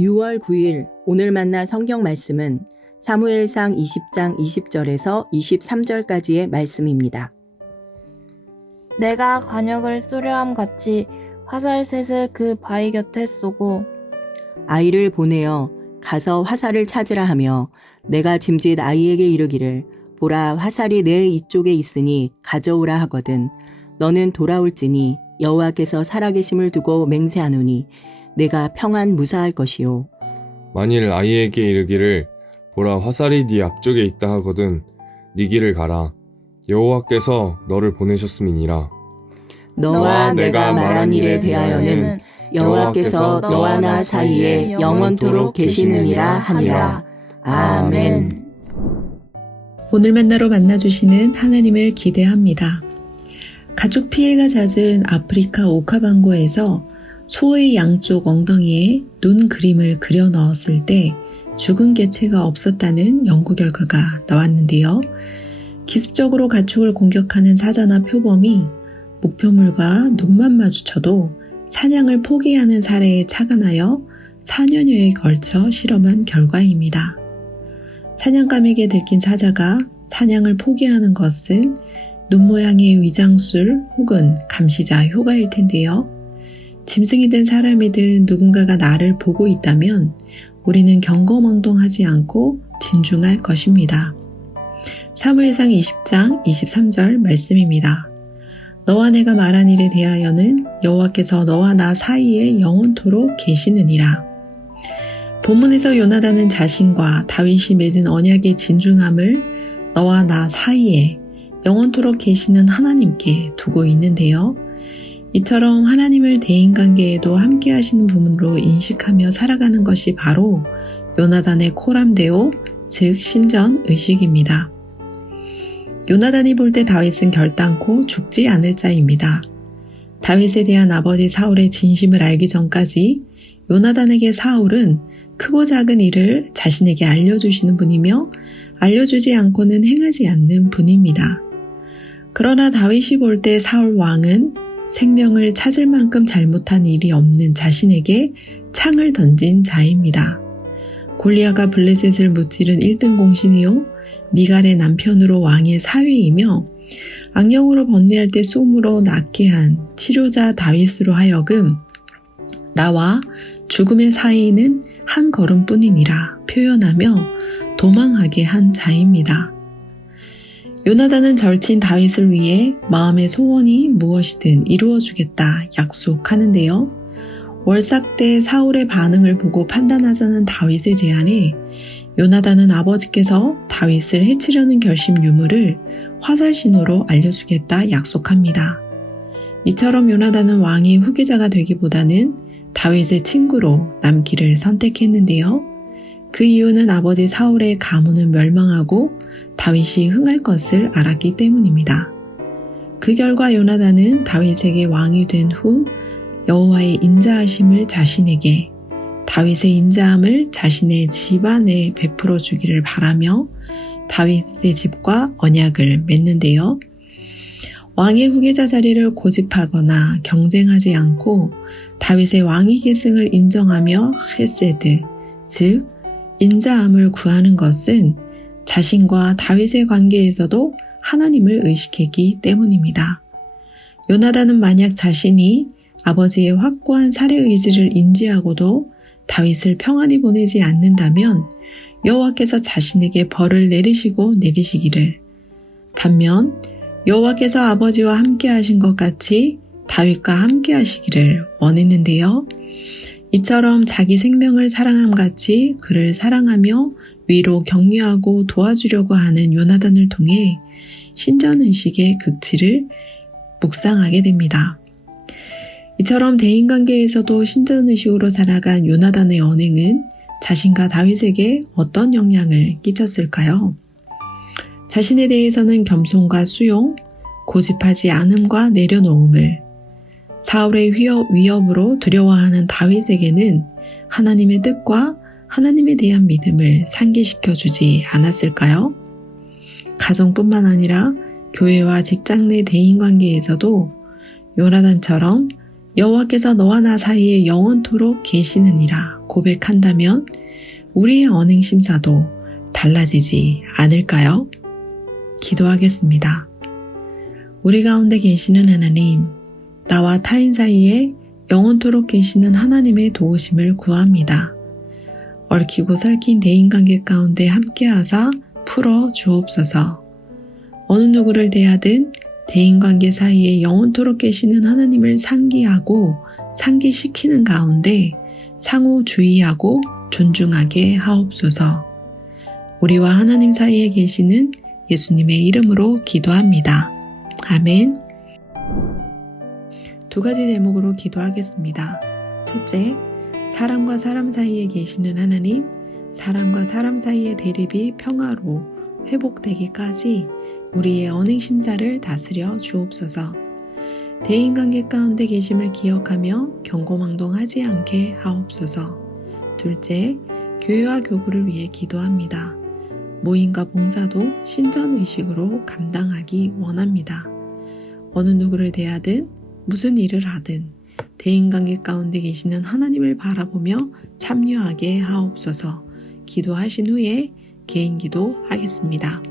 6월 9일 오늘 만난 성경 말씀은 사무엘상 20장 20절에서 23절까지의 말씀입니다. 내가 관역을 쏘려함 같이 화살셋을 그 바위 곁에 쏘고 아이를 보내어 가서 화살을 찾으라 하며 내가 짐짓 아이에게 이르기를 보라 화살이 내 이쪽에 있으니 가져오라 하거든 너는 돌아올지니 여호와께서 살아계심을 두고 맹세하노니 내가 평안 무사할 것이요. 만일 아이에게 이르기를 보라 화살이 네 앞쪽에 있다 하거든 네 길을 가라 여호와께서 너를 보내셨음이니라. 너와 내가 말한 일에 대하여는 여호와께서 너와 나 사이에 영원토록 계시느니라 하니라. 아멘. 오늘 만나러 만나주시는 하나님을 기대합니다. 가축 피해가 잦은 아프리카 오카방고에서 소의 양쪽 엉덩이에 눈 그림을 그려 넣었을 때 죽은 개체가 없었다는 연구 결과가 나왔는데요. 기습적으로 가축을 공격하는 사자나 표범이 목표물과 눈만 마주쳐도 사냥을 포기하는 사례에 착안하여 4년여에 걸쳐 실험한 결과입니다. 사냥감에게 들킨 사자가 사냥을 포기하는 것은 눈 모양의 위장술 혹은 감시자 효과일 텐데요. 짐승이 든 사람이든 누군가가 나를 보고 있다면 우리는 경거망동하지 않고 진중할 것입니다. 사무엘상 20장 23절 말씀입니다. 너와 내가 말한 일에 대하여는 여호와께서 너와 나 사이에 영원토록 계시느니라. 본문에서 요나단은 자신과 다윗이 맺은 언약의 진중함을 너와 나 사이에 영원토록 계시는 하나님께 두고 있는데요. 이처럼 하나님을 대인관계에도 함께 하시는 부분으로 인식하며 살아가는 것이 바로 요나단의 코람데오, 즉 신전의식입니다. 요나단이 볼 때 다윗은 결단코 죽지 않을 자입니다. 다윗에 대한 아버지 사울의 진심을 알기 전까지 요나단에게 사울은 크고 작은 일을 자신에게 알려주시는 분이며 알려주지 않고는 행하지 않는 분입니다. 그러나 다윗이 볼 때 사울 왕은 생명을 찾을 만큼 잘못한 일이 없는 자신에게 창을 던진 자입니다. 골리앗가 블레셋을 무찌른 1등 공신이요 미갈의 남편으로 왕의 사위이며 악령으로 번뇌할 때 쏘므로 낫게 한 치료자 다윗으로 하여금 나와 죽음의 사이는 한 걸음뿐이니라 표현하며 도망하게 한 자입니다. 요나단은 절친 다윗을 위해 마음의 소원이 무엇이든 이루어주겠다 약속하는데요. 월삭 때 사울의 반응을 보고 판단하자는 다윗의 제안에 요나단은 아버지께서 다윗을 해치려는 결심 유무를 화살 신호로 알려주겠다 약속합니다. 이처럼 요나단은 왕의 후계자가 되기보다는 다윗의 친구로 남기를 선택했는데요. 그 이유는 아버지 사울의 가문은 멸망하고 다윗이 흥할 것을 알았기 때문입니다. 그 결과 요나단은 다윗에게 왕이 된 후 여호와의 인자하심을 자신에게, 다윗의 인자함을 자신의 집안에 베풀어 주기를 바라며 다윗의 집과 언약을 맺는데요. 왕의 후계자 자리를 고집하거나 경쟁하지 않고 다윗의 왕위 계승을 인정하며 헤세드, 즉 인자함을 구하는 것은 자신과 다윗의 관계에서도 하나님을 의식했기 때문입니다. 요나단은 만약 자신이 아버지의 확고한 살해 의지를 인지하고도 다윗을 평안히 보내지 않는다면 여호와께서 자신에게 벌을 내리시기를, 반면 여호와께서 아버지와 함께 하신 것 같이 다윗과 함께 하시기를 원했는데요. 이처럼 자기 생명을 사랑함같이 그를 사랑하며 위로 격려하고 도와주려고 하는 요나단을 통해 신전의식의 극치를 묵상하게 됩니다. 이처럼 대인관계에서도 신전의식으로 살아간 요나단의 언행은 자신과 다윗에게 어떤 영향을 끼쳤을까요? 자신에 대해서는 겸손과 수용, 고집하지 않음과 내려놓음을, 사울의 위협으로 두려워하는 다윗에게는 하나님의 뜻과 하나님에 대한 믿음을 상기시켜주지 않았을까요? 가정뿐만 아니라 교회와 직장 내 대인관계에서도 요나단처럼 여호와께서 너와 나 사이에 영원토록 계시느니라 고백한다면 우리의 언행 심사도 달라지지 않을까요? 기도하겠습니다. 우리 가운데 계시는 하나님, 나와 타인 사이에 영원토록 계시는 하나님의 도우심을 구합니다. 얽히고 설킨 대인관계 가운데 함께하사 풀어 주옵소서. 어느 누구를 대하든 대인관계 사이에 영원토록 계시는 하나님을 상기하고 상기시키는 가운데 상호 주의하고 존중하게 하옵소서. 우리와 하나님 사이에 계시는 예수님의 이름으로 기도합니다. 아멘. 두 가지 대목으로 기도하겠습니다. 첫째, 사람과 사람 사이에 계시는 하나님, 사람과 사람 사이의 대립이 평화로 회복되기까지 우리의 언행 심사를 다스려 주옵소서. 대인관계 가운데 계심을 기억하며 경고망동하지 않게 하옵소서. 둘째, 교회와 교구를 위해 기도합니다. 모임과 봉사도 신전의식으로 감당하기 원합니다. 어느 누구를 대하든 무슨 일을 하든 대인관계 가운데 계시는 하나님을 바라보며 참여하게 하옵소서. 기도하신 후에 개인 기도 하겠습니다.